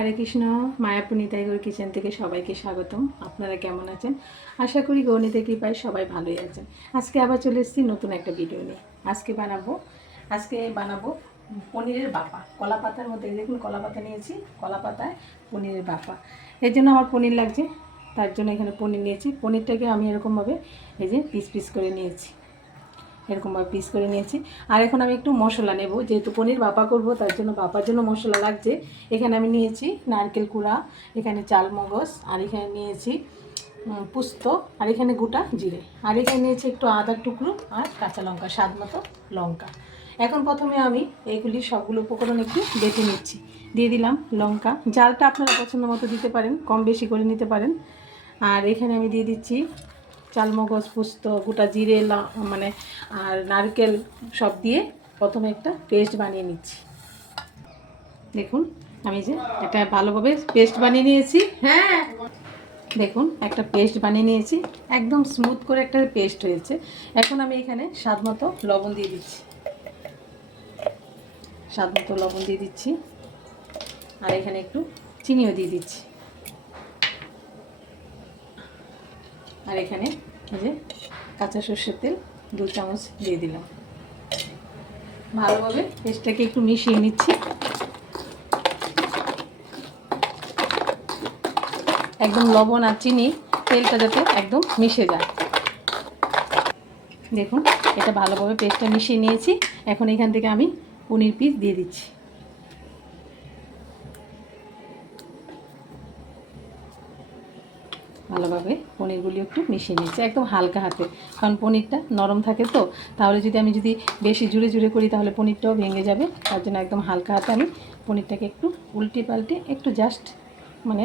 হরে Krishna. Mayapur নিতাইগৌর kitchen থেকে সবাইকে স্বাগতম। আপনারা কেমন আছেন? আশা করি গণিতের কৃপায় সবাই ভালোই আছেন। আজকে আবার চলে এসেছি নতুন একটা ভিডিও নিয়ে। আজকে বানাবো পনিরের বাপা। কলা পাতার মধ্যে দেখুন, কলা পাতা নিয়েছি, কলা পাতায় পনিরের বাপা। এর জন্য আমার পনির লাগছে, তার জন্য এখানে পনির নিয়েছি। পনিরটাকে আমি এরকমভাবে এই যে পিস পিস করে নিয়েছি, এরকমভাবে পিস করে নিয়েছি। আর এখন আমি একটু মশলা নেব, যেহেতু পনির ভাপা করব, তার জন্য ভাপার জন্য মশলা লাগছে। এখানে আমি নিয়েছি নারকেল কুড়া, এখানে চাল মগজ, আর এখানে নিয়েছি পোস্ত, আর এখানে গোটা জিরে, আর এখানে নিয়েছি একটু আদার টুকরো আর কাঁচা লঙ্কা, স্বাদ মতো লঙ্কা। এখন প্রথমে আমি এইগুলি সবগুলো উপকরণ একটু বেটে নিচ্ছি। দিয়ে দিলাম লঙ্কা, জালটা আপনারা পছন্দ মতো দিতে পারেন, কম বেশি করে নিতে পারেন। আর এখানে আমি দিয়ে দিচ্ছি চালমগজ, পোস্ত, গোটা জিরে, মানে আর নারকেল সব দিয়ে প্রথমে একটা পেস্ট বানিয়ে নিচ্ছি। দেখুন আমি যে একটা ভালোভাবে পেস্ট বানিয়ে নিয়েছি। হ্যাঁ, দেখুন একটা পেস্ট বানিয়ে নিয়েছি, একদম স্মুথ করে একটা পেস্ট হয়েছে। এখন আমি এখানে স্বাদ মতো লবণ দিয়ে দিচ্ছি, আর এখানে একটু চিনিও দিয়ে দিচ্ছি। আর এখানে এই যে কাঁচা সর্ষের তেল 2 চামচ দিয়ে দিলাম। ভালোভাবে পেস্টটাকে একটু মিশিয়ে নিচ্ছি, একদম লবণ আর চিনি তেলটা যাতে একদম মিশে যায়। দেখুন এটা ভালোভাবে পেস্টটা মিশিয়ে নিয়েছি। এখন এখান থেকে আমি পনির পিস দিয়ে দিচ্ছি। ভালোভাবে পনিরগুলি একটু মিশিয়ে নিচ্ছি, একদম হালকা হাতে, কারণ পনিরটা নরম থাকে তো, তাহলে আমি যদি বেশি জুড়ে জুড়ে করি তাহলে পনিরটাও ভেঙে যাবে। তার জন্য একদম হালকা হাতে আমি পনিরটাকে একটু উল্টে পাল্টে একটু জাস্ট মানে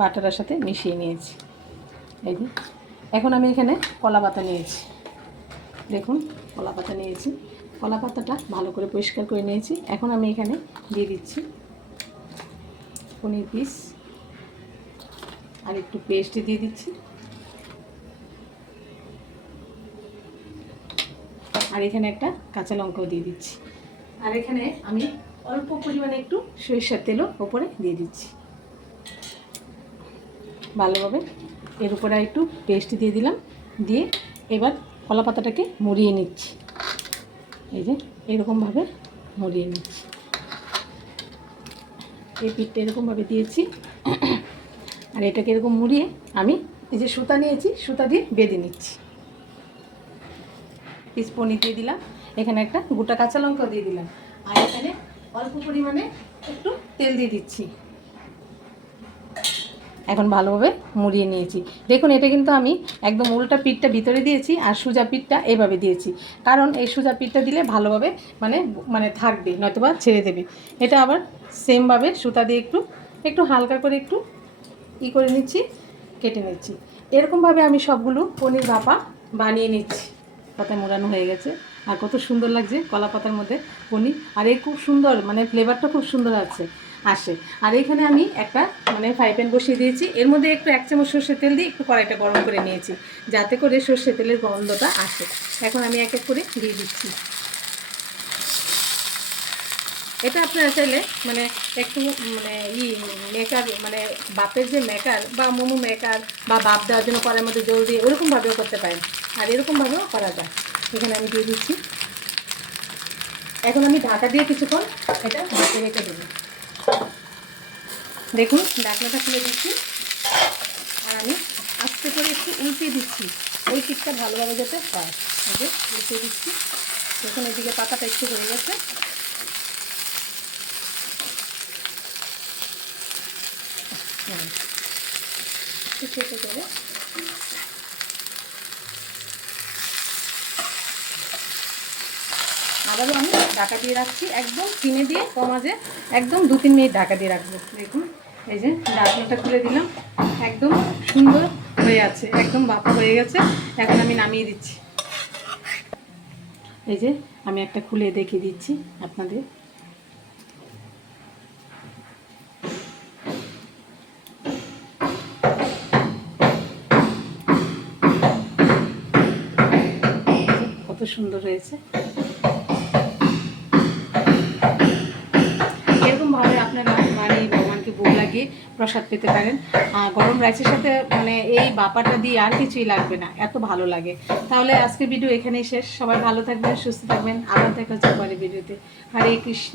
বাটারের সাথে মিশিয়ে নিয়েছি। এই যে এখন আমি এখানে কলা পাতা নিয়েছি। দেখুন কলা পাতা নিয়েছি, কলা পাতাটা ভালো করে পরিষ্কার করে নিয়েছি। এখন আমি এখানে দিয়ে দিচ্ছি পনির পিস, আর একটু পেস্ট দিয়ে দিচ্ছি, আর এখানে একটা কাঁচা লঙ্কাও দিয়ে দিচ্ছি। আর এখানে আমি অল্প পরিমাণে একটু সরিষার তেলও ওপরে দিয়ে দিচ্ছি। ভালোভাবে এর উপরে একটু পেস্ট দিয়ে দিলাম, দিয়ে এবার কলা পাতাটাকে মুড়িয়ে নিচ্ছি। এই যে এরকমভাবে মুড়িয়ে নিচ্ছি, এই পিঠটা এরকমভাবে দিয়েছি। আর এটাকে এরকম মুড়িয়ে আমি এই যে সুতা নিয়েছি, সুতা দিয়ে বেঁধে নিচ্ছি। পিস পনির দিয়ে দিলাম, এখানে একটা গোটা কাঁচা লঙ্কাও দিয়ে দিলাম, আর এখানে অল্প পরিমাণে একটু তেল দিয়ে দিচ্ছি। এখন ভালোভাবে মুড়িয়ে নিয়েছি। দেখুন এটা কিন্তু আমি একদম উল্টা পিঠটা ভিতরে দিয়েছি, আর সোজা পিঠটা এভাবে দিয়েছি, কারণ এই সোজা পিঠটা দিলে ভালোভাবে মানে থাকবে, নয়তোবা ছেড়ে দেবে। এটা আবার সেমভাবে সুতা দিয়ে একটু হালকা করে একটু করে নিচ্ছি, কেটে নিচ্ছি। এরকমভাবে আমি সবগুলো পনির ভাপা বানিয়ে নিচ্ছি। পাতা মোড়ানো হয়ে গেছে, আর কত সুন্দর লাগছে কলা পাতার মধ্যে পনির, আর এই খুব সুন্দর ফ্লেভারটা খুব সুন্দর আসে। আর এখানে আমি একটা ফ্রাই প্যান বসিয়ে দিয়েছি, এর মধ্যে একটু 1 চামচ সর্ষের তেল দিয়ে একটু কড়াইটা গরম করে নিয়েছি, যাতে করে সর্ষের তেলের গন্ধটা আসে। এখন আমি এক এক করে দিয়ে দিচ্ছি। এটা আপনারা চাইলে একটু মেকার বাপের যে মেকার বা মোমো মেকার বা বাপ দেওয়ার জন্য কড়াইয়ের মধ্যে জল দিয়ে ওরকমভাবেও করতে পারেন, আর এরকমভাবেও করা যায়। এখানে আমি দিয়ে দিচ্ছি। এখন আমি ঢাকা দিয়ে কিছুক্ষণ এটা ঢেকে রেখে দেবো। দেখুন ঢাকনাটা খুলে দিচ্ছি, আর আমি আস্তে করে একটু উল্টে দিচ্ছি, ওই পিঠটা ভালোভাবে যাতে হয়। এই যে উল্টে দিচ্ছি। দেখুন এদিকে পাতাটা একটু হয়ে গেছে। চেপে করে আবারও আমি ঢাকা দিয়ে রাখছি, একদম চিনে দিয়ে কম আঁচে একদম 2-3 মিনিট ঢাকা দিয়ে রাখবো। দেখুন এই যে ঢাকনাটা খুলে দিলাম, একদম সুন্দর হয়ে আছে, একদম ভাপা হয়ে গেছে। এখন আমি নামিয়ে দিচ্ছি। এই যে আমি একটা খুলে দেখিয়ে দিচ্ছি আপনাদের। কত সুন্দর হয়েছে। এরকমভাবে আপনারা বানিয়ে ভোগ লাগিয়ে প্রসাদ পেতে পারেন। গরম রাইসের সাথে মানে এই বাপাটা দিয়ে আর কিছুই লাগবে না, এত ভালো লাগে। তাহলে আজকে ভিডিও এখানেই শেষ। সবাই ভালো থাকবেন, সুস্থ থাকবেন, আবার দেখা হচ্ছে পরের ভিডিওতে। হরে কৃষ্ণ।